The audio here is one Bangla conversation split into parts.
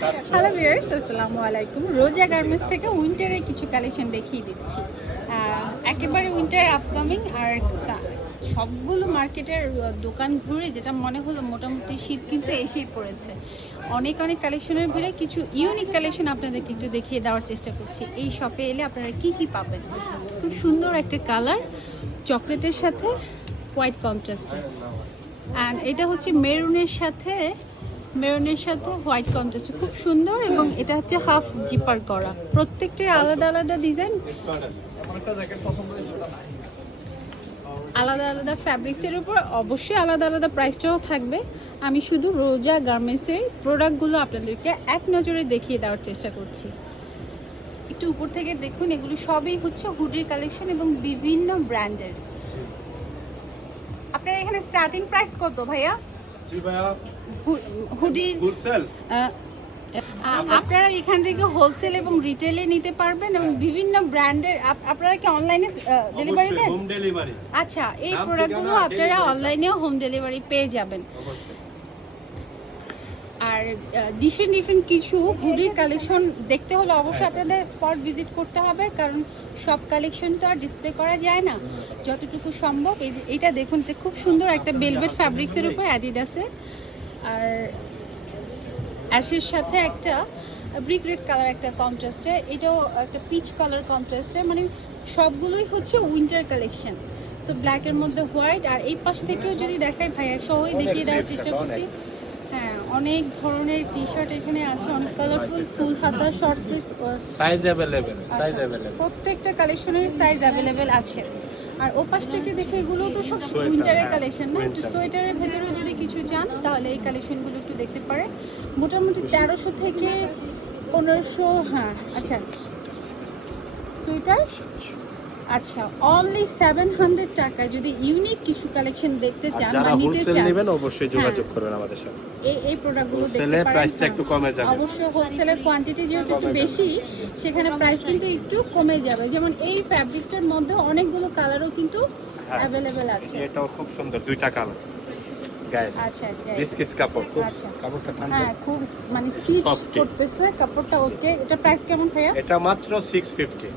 হ্যালো ভিউয়ার্স, আসসালামু আলাইকুম। রোজা গার্মেন্টস থেকে উইন্টারের কিছু কালেকশন দেখিয়ে দিচ্ছি। একেবারে উইন্টার আপকামিং, আর সবগুলো মার্কেটের দোকান ঘুরে যেটা মনে হলো মোটামুটি শীত কিন্তু এসেই পড়েছে। অনেক অনেক কালেকশনের ভিড়ে কিছু ইউনিক কালেকশন আপনাদেরকে একটু দেখিয়ে দেওয়ার চেষ্টা করছি। এই শপে এলে আপনারা কি কি পাবেন। খুব সুন্দর একটা কালার, চকলেটের সাথে হোয়াইট কন্ট্রাস্টে, অ্যান্ড এটা হচ্ছে মেরুনের সাথে হোয়াইট কন্ট্রাস্ট, খুব সুন্দর। এবং এটা হচ্ছে হাফ জিপার করা, প্রত্যেকটার আলাদা আলাদা ডিজাইন, আলাদা আলাদা ফ্যাব্রিক্সের উপর অবশ্যই আলাদা আলাদা প্রাইসটাও থাকবে। আমি শুধু রোজা গার্মেন্টসের প্রোডাক্টগুলো আপনাদেরকে এক নজরে দেখিয়ে দেওয়ার চেষ্টা করছি। একটু উপর থেকে দেখুন, এগুলো সবই হচ্ছে হুডির কালেকশন এবং বিভিন্ন ব্র্যান্ডের। আপনার এখানে স্টার্টিং প্রাইস কত ভাইয়া? হুডির আপনারা এখান থেকে হোলসেল এবং রিটেলে নিতে পারবেন এবং বিভিন্ন ব্র্যান্ডের। আপনারা কি অনলাইনে ডেলিভারি দেন? Home delivery. আচ্ছা, এই প্রোডাক্টগুলো আপনারা অনলাইনেও হোম ডেলিভারি পেয়ে যাবেন। আর ডিফারেন্ট কিছু হুডির কালেকশন দেখতে হলে অবশ্যই আপনাদের স্পট ভিজিট করতে হবে, কারণ সব কালেকশন তো আর ডিসপ্লে করা যায় না, যতটুকু সম্ভব। এইটা দেখুন, এটা খুব সুন্দর একটা ভেলভেট ফ্যাব্রিক্সের উপর অ্যাডিডাসে, আর অ্যাশের সাথে একটা ব্রিক রেড কালার একটা কন্ট্রাস্টে, এটাও একটা পিচ কালার কন্ট্রাস্টে, মানে সবগুলোই হচ্ছে উইন্টার কালেকশন। সো ব্ল্যাকের মধ্যে হোয়াইট। আর এই পাশ থেকেও যদি দেখাই, ভাইয়া সহই দেখিয়ে দেওয়ার চেষ্টা করছি। হ্যাঁ, অনেক ধরনের টি শার্ট এখানে আছে, অনেক কালারফুল, ফুল হাতা, শর্ট স্লিভস, সাইজ अवेलेबल, প্রত্যেকটা কালেকশনের সাইজ অ্যাভেলেবেল আছে। আর ওপাশ থেকে দেখে এগুলো তো সব উইন্টারের কালেকশন না, একটু সোয়েটারের ভেতরে যদি কিছু চান তাহলে এই কালেকশনগুলো একটু দেখতে পারে। মোটামুটি 1300 থেকে 1500। হ্যাঁ, আচ্ছা, সোয়েটার আচ্ছা অনলি 700 টাকায় যদি ইউনিক কিছু কালেকশন দেখতে চান বা নিতে চান, নেবেন অবশ্যই যোগাযোগ করবেন আমাদের সাথে। এই প্রোডাক্টগুলো দেখতে হোলসেলে পারেন। প্রাইসটা একটু কমে যাবে। অবশ্যই হোলসেলের কোয়ান্টিটি যেহেতু একটু বেশি, সেখানে প্রাইস কিন্তু একটু কমে যাবে। যেমন এই ফ্যাব্রিক্সের মধ্যে অনেকগুলো কালারও কিন্তু অ্যাভেলেবেল আছে। এটাও খুব সুন্দর, দুইটা কালার গাইস। আচ্ছা, বিস্কিট কাপড়, খুব আচ্ছা। কাপড়টা ঠান্ডা। হ্যাঁ, খুব মানে স্টিচ Soft. করতেছে কাপড়টা। ওকে, এটা প্রাইস কেমন ভাইয়া? এটা মাত্র 650।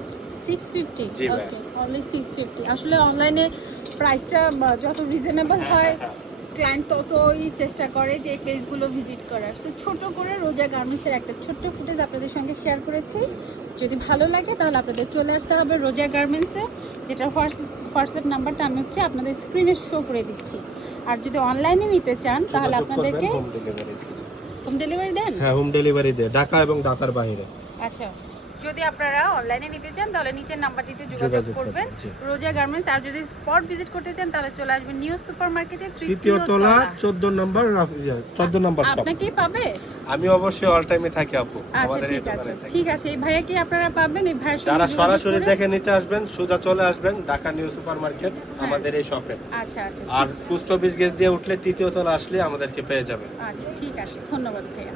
650। জি ভাই। ওকে, অনলি 650। আসলে অনলাইনে প্রাইসটা যত রিজনেবল হয়, ক্লায়েন্ট ততই চেষ্টা করে যে এই পেজগুলো ভিজিট করার। সো ছোট করে রোজা গার্মেন্টসের একটা ছোট্ট ফুটেজ আপনাদের সঙ্গে শেয়ার করেছি। যদি ভালো লাগে তাহলে আপনাদের চলে আসতে হবে রোজা গার্মেন্টসে, যেটার হোয়াটসঅ্যাপ নাম্বারটা আমি হচ্ছে আপনাদের স্ক্রিনে শো করে দিচ্ছি। আর যদি অনলাইনে নিতে চান তাহলে আপনাদেরকে হোম ডেলিভারি দেন। হ্যাঁ, হোম ডেলিভারি দেয় ঢাকা এবং ঢাকার বাইরে। আচ্ছা, যদি আপনারা অনলাইনে নিতে চান তাহলে নিচের নাম্বারটিতে যোগাযোগ করবেন, রোজা গার্মেন্টস। আর যদি স্পট ভিজিট করতে চান তাহলে চলে আসবেন নিউ সুপার মার্কেটের তৃতীয় তলা 14 নম্বর 14 নম্বর শপ। আপনাকেই পাবে। আমি অবশ্যই অল টাইমে থাকি আপু। আচ্ছা, ঠিক আছে, ঠিক আছে। এই ভাইয়া কি আপনারা পাবেন? এই ভাইয়ের যারা সঙ্গে সরাসরি দেখে নিতে আসবেন, সোজা চলে আসবেন ঢাকা নিউ সুপার মার্কেট, আমাদের এই শপে। আচ্ছা আচ্ছা, আর পোস্ট অফিস গেট দিয়ে উঠলে তৃতীয় তলা আসলে আমাদেরকে পেয়ে যাবেন। আচ্ছা, ঠিক আছে। ধন্যবাদ ভাইয়া।